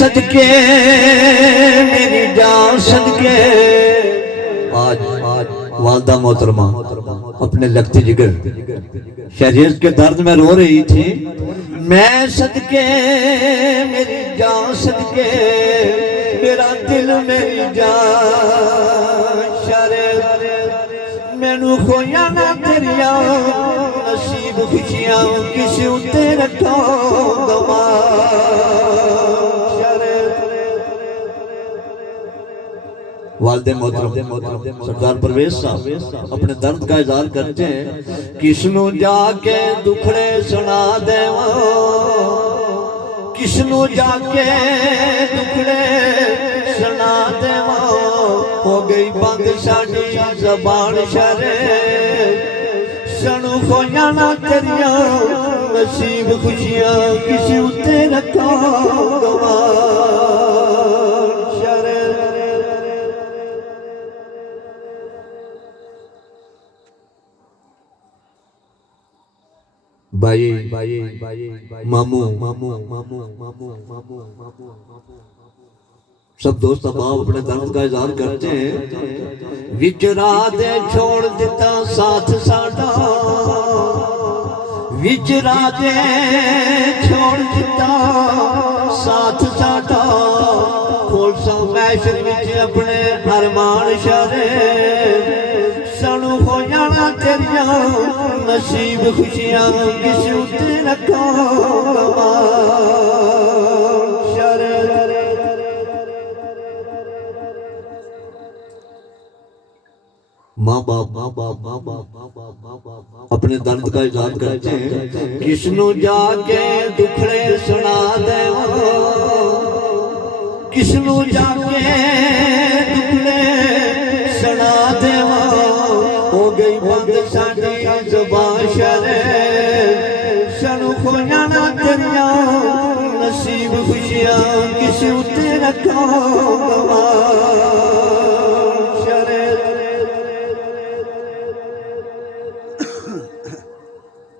सदके मेरी जान सदके आज वालदा मोहतरमा अपने लगते जिगर शरीयत के दर्द में रो रही थी। मैं सदके मेरी जान सदके मेरा दिल मेरी जान शरीयत मैनू खोया ना तेरिया नसीब खुशियां किसी उत्ते रखो दवा वालदे मोहतरम सरदार परवेज साहब अपने दर्द का इजहार करते हैं। किसनू जाके दुखड़े सुना देवा किसनू जाके दुखड़े सुना देवा हो गई बंद साडी ज़बान शरे सनू खोया ना तेरिया नसीब खुशियां किसी उत्ते रखा दवा भाई मामू सब दोस्त अहबाब अपने दर्द का इजहार करते हैं। विच रात छोड़ दिता साथ साडा विच रात छोड़ दिता साथ साडा खोलसा मैशर विच अपने अरमान शरे सनू हो जाना तेरिया नसीब खुशियां किस उत्ते रखा माँ बाप अपने दर्द का इजहार करते हैं। किसनू जाके दुखड़े सुना देवा किसनू जाके दुखड़े सुना देवा हो गई बंद साडी ज़बान शरे सनू खोया ना तेरिया नसीब खुशियां किस उत्ते रखा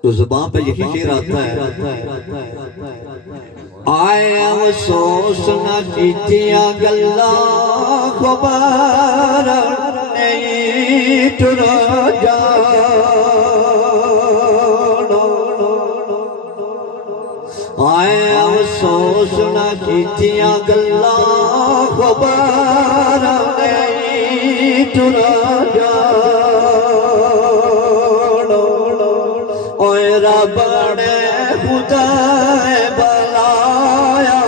तो ज़बान पे यही शेर आता है। आए अफसोस न कीतियां गल्लां खबर नहीं टुर जा आए अफसोस न कीतियां गल्लां खबर नहीं टुर जा रब ने खुदा बलाया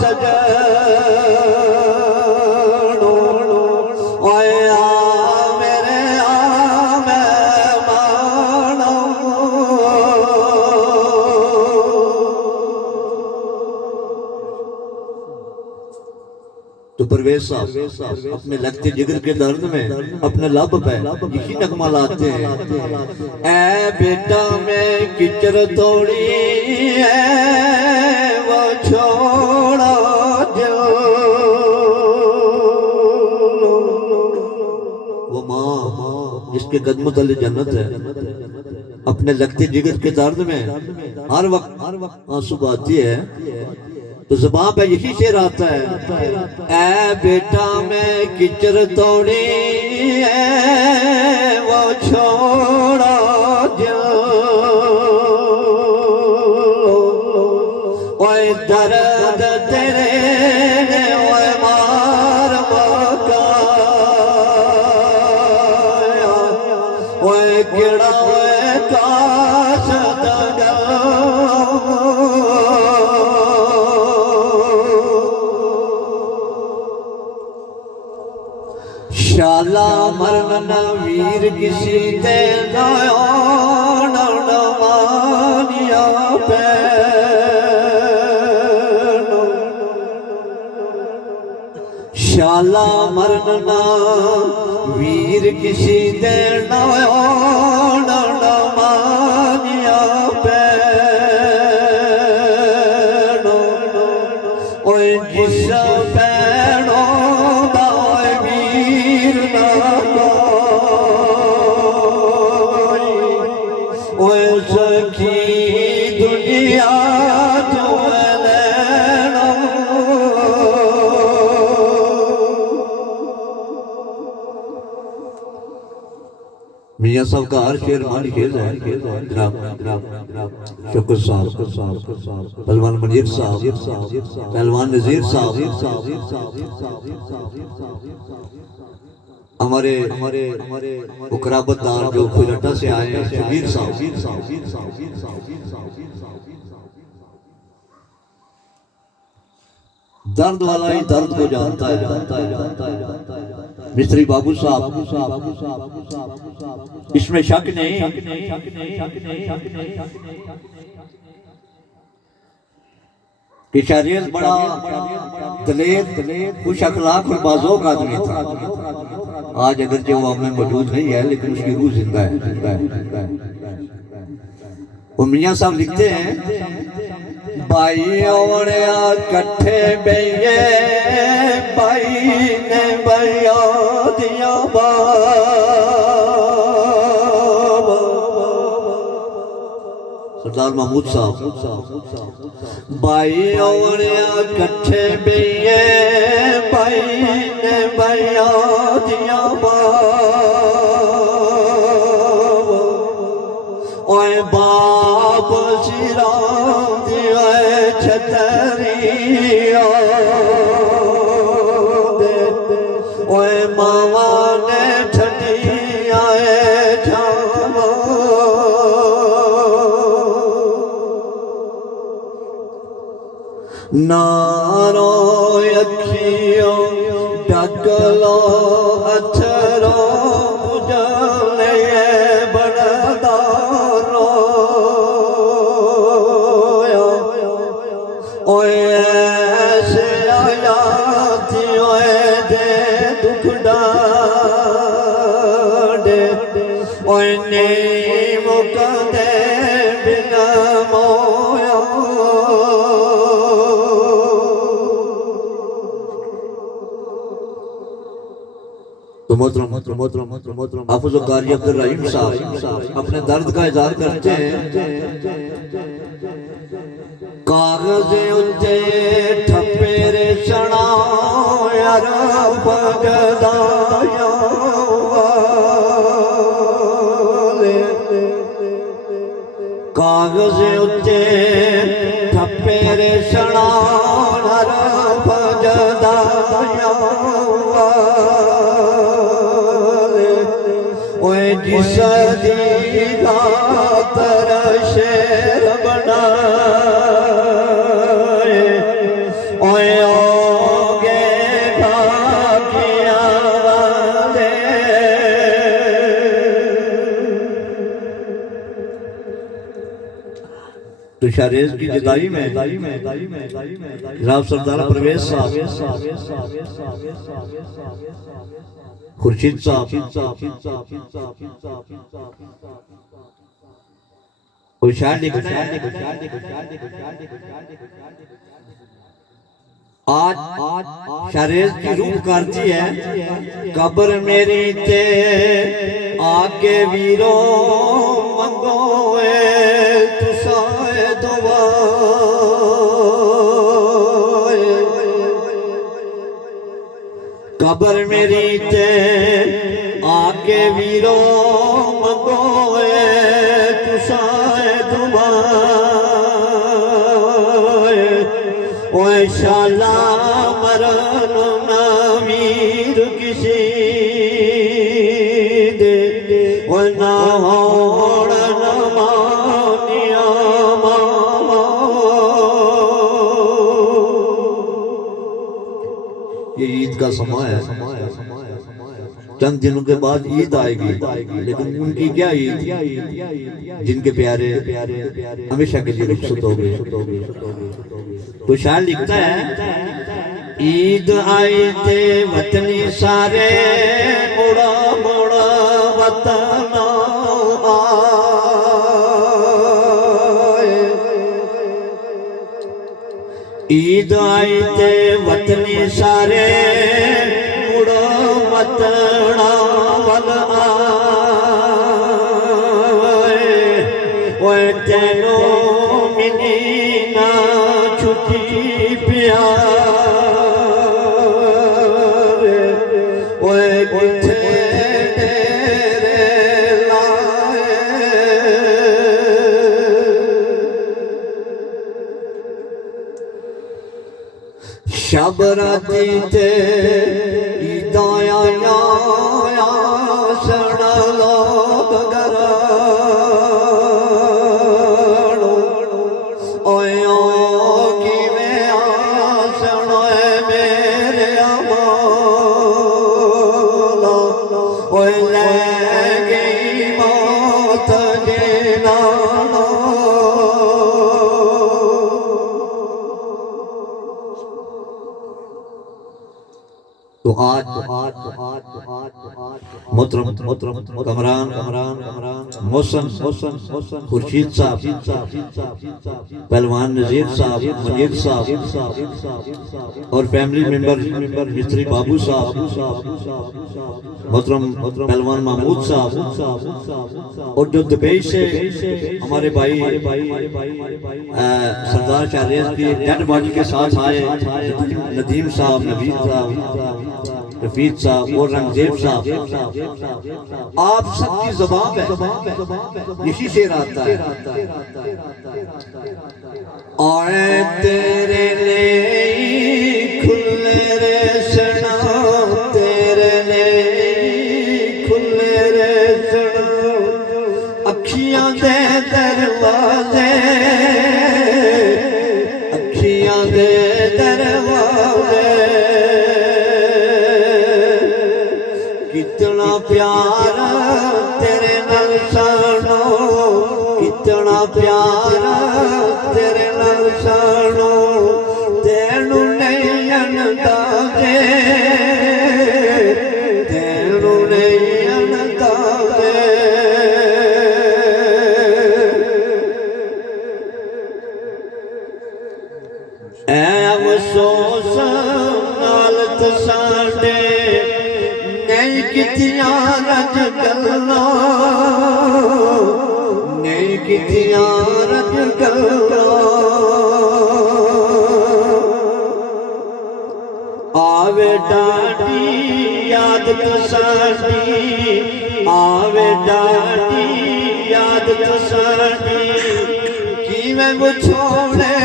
सजन ओए आ मेरे आ मेहमान तो परवेज साहब अपने लगते जिगर के दर्द में अपने लब पे यही नगमा लाते हैं। ऐ बेटा मैं किचर तोड़ी है वो छोड़ा जो वो माँ जिसके कदमों तले जन्नत है अपने लगते जिगर के दर्द में हर वक्त आंसू बहाती है। तो ज़बान पे यही शेर आता है। ऐ बेटा मैं किचर तोड़ी है वो छोड़ा जो ओए दर्द तेरे ने ओए मार मकाया ओए केड़ा ओए काश दगा शाला मरन न वीर किसी दे मानिया पे शाला मरन न वीर किसी दे मानिया पे ओए जिस पैणों दुनिया मियाँ साहब का हर शेर मानी खेल है जनाब शुक्र साहब, पहलवान मंजीर साहब, पहलवान नजीर साहब, हमारे मुकराबतदार जो खुलटा से आए हैं शबीर साहब, दर्द वाला ही दर्द को जानता है। मिस्त्री बाबू साहब, इसमें शक नहीं कि शरीयत बड़ा दलेर खुश अखलाक और बाज़ोक आदमी था। आज अगर जो वो हमें मौजूद नहीं है लेकिन उसकी रूह जिंदा है। वो मियाँ साहब लिखते हैं, भाई और कट्ठे बेये भाई ने बया दिया सरदार महमूद साहब, भाई और कट्ठे बेये भाई ने बया दिया ओए बाप सिरा दिया छतरिया ओए मावा ने ठंडिया छावा नारो अखियों ढकलो अथरो बुझले बड़दारो ओए ऐसे आया थी ओए दे दुख डांडे ओए नहीं मुकदे बिना मोया तो मोहतरम हाफिज़ कारी अब्दुल रहीम साहब अपने दर्द का इज़हार करते हैं। कागज़ उत्ते ठप्पेरे सना यार भगदाया कागज़ उत्ते ठप्पेरे सना यार भगदाया ओए जिस दी खातर शेर बनाए ओए ओगे खाकिया वाले तुषारेज की जुदाई में जनाब सरदार परवेज साहब, खुर्शीद साहब और शायर लिखते हैं, आज शायरेज की रूह करती है कब्र मेरी ते आके वीरो मंगोए तुसाए दुआ कब्र मेरी ते आके वीरो मंगोए तुसाए दुआ ओए शाला मरन नामीर किसी दे ओए ना होड़न मानिया मामा ये ईद का समय है, चंद दिनों के बाद ईद आएगी लेकिन उनकी क्या ईद जिनके प्यारे हमेशा के लिए रुखसत हो गए। तो शायर लिखता है ईद आई थे वतनी सारे मुड़ा मुड़ा वतन आए ईद आई थे वतनी सारे मुड़ा वतना वल आए ओए तेनो मिनी ना छुट्टी प्यार ओए किथे तेरे ला शब राती ते दाया सण लोग गराणो ओयो किवें आसण मेरे अमोला ओए ले गई मौत दे नानो तो आज मोहतरम कमरान मोहसन खुर्शीद साहब, पहलवान नजीर साहब, मुनीर साहब और फैमिली मेंबर मिस्त्री बाबू साहब, मोहतरम पहलवान महमूद साहब और जो दुबई से हमारे भाई सरदार शाहरेज की डेड बॉडी के साथ आए, नदीम साहब, नवीद साहब, रफीक साहब और रंगजेब साहब, आप सबकी ज़बान है यही शेर आता है। और तेरे ले खुले रे सना, तेरे ले खुले रे सना, अखियां दे दरवाजे, अखियां दे दरवाजे, कितना प्यार तेरे नाल सानो, कितना प्यार तेरे नाल सानो, तेनू नहीं अंदाजे, तेनू नहीं अंदाजे। ऐ अफसोस नाल तसाडे नहीं कितियां रज गल्ला, नहीं कितियां रज गल्ला, आवे डाडी याद तसाडी, आवे डाडी याद तसाडी, किवें विछोड़े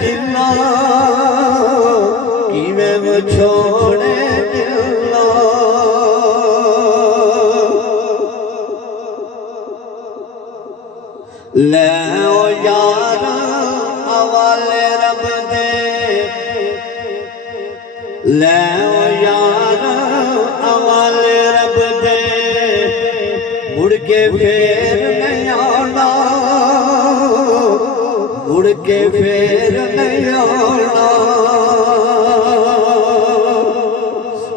दिला, किवें विछोड़े दिला। ले ओ यार हवाले रब दे, ले ओ यार हवाले रब दे, मुड़ के फेर नहीं आना, मुड़ के फेर नहीं आना,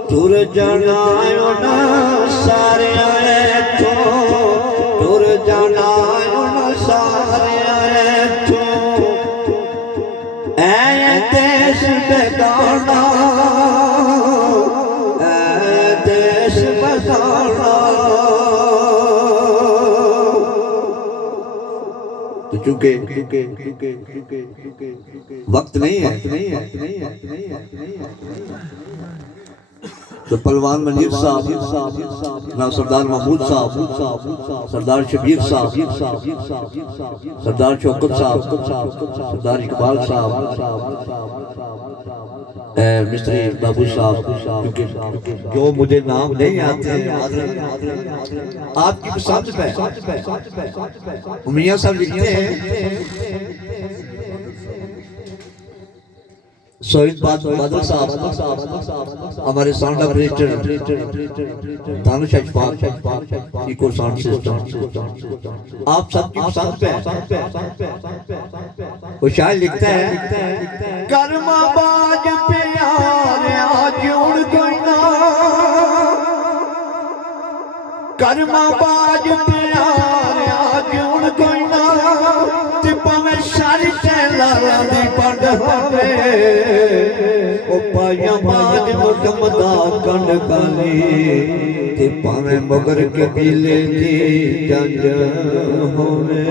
तुर जाना ना सारे तो, तुर जाना सारे तो, ऐ देश बेगाना, ऐ देश बेगाना। तो चूंकि वक्त नहीं है तो पहलवान मुनीर साहब, ना सरदार महमूद साहब, सरदार शबीर साहब, सरदार शौकत साहब, सरदार इकबाल साहब, मिस्त्री बाबू साहब, क्योंकि जो मुझे नाम नहीं आते आपकी पसंद पे मियां साहब लिखते हैं, शहीद बादल साहब हमारे sound operator Danish Ashfaq echo sound system, आप सबकी पसंद पे वो शायर लिखता है, कर्मा बाज प्यारे जोड़ कोई ना, कर्मा बाज प्यारे जोड़ कोई ना, ते भावें सारी चैलां दी पंड होवे, ओ पाया बाज मुकमदा कंड काली, ते भावें मगर कबीले दी जंज होवे।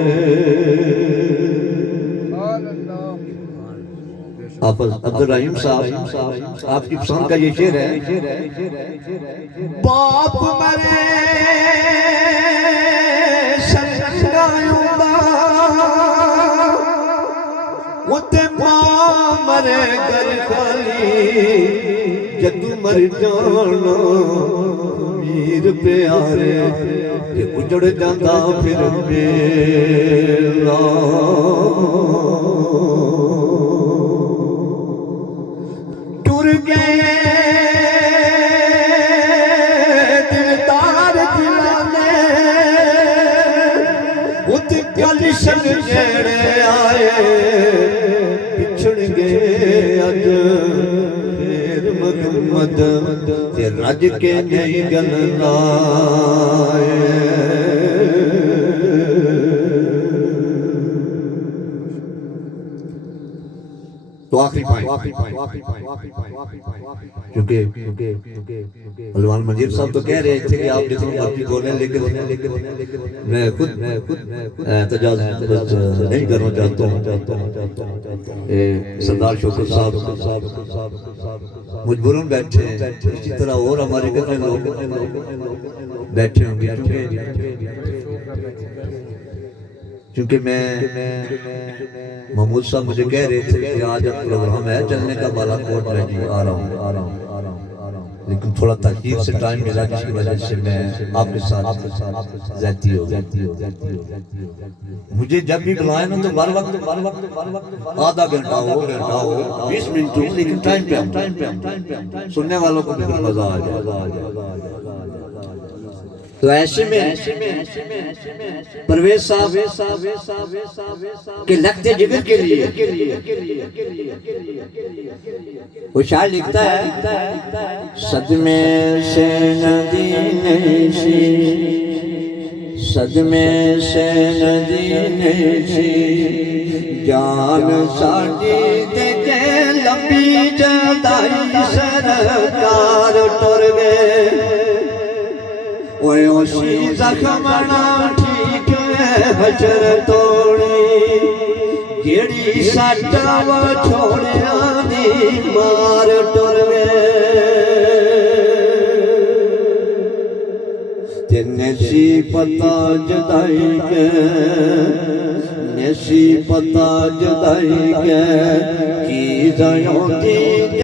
आप अब्दुल रहीम साहब, आपकी पसंद का ये शेर है, बाप मरे संगायूंगा, वो उत्ते मां मरे घर खाली जदू मर जाना वीर प्यारे ते उजड़ जांदा फिर मेला टुर गए दिलदार दिलाने उत कलिशन जेड़े आए पिछड़ गए अज फिर मगमद ते रज के नहीं गल लाए तो आखिरी क्योंकि हलवान मंजीर साहब तो कह रहे थे कि आप जितना मर्जी बोले लेकिन मैं खुद तजाज नहीं करना चाहता हूँ। सरदार शौकत साहब मजबूरन बैठे हैं, इसी तरह और हमारे कितने लोग बैठे होंगे क्योंकि मैं महमूद साहब मुझे कह रहे थे कि आज प्रोग्राम है चलने का बालाकोट में जी आ रहा हूँ लेकिन थोड़ा तकलीफ से टाइम मिला जिसकी वजह से मैं आपके साथ रहती हो मुझे जब भी बुलाए ना तो बार वक्त आधा घंटा हो 20 मिनट हो लेकिन टाइम पे सुनने वालों को भी मजा आ जाए। तो ऐसे में परवेज साहब के लगते जिगर के लिए वो शायर लिखता है सदमे से नदी नशी सदमे से नदी नशी जान साडी दे के लंबी जदाई सरकार टुर गए ओए ओशी जख्मना ठीक है बचर तोड़ी जेड़ी साटा वो छोड़िया दी मार टुर गए ते नसी पता जदाई के नसी पता जदाई के की जायों दी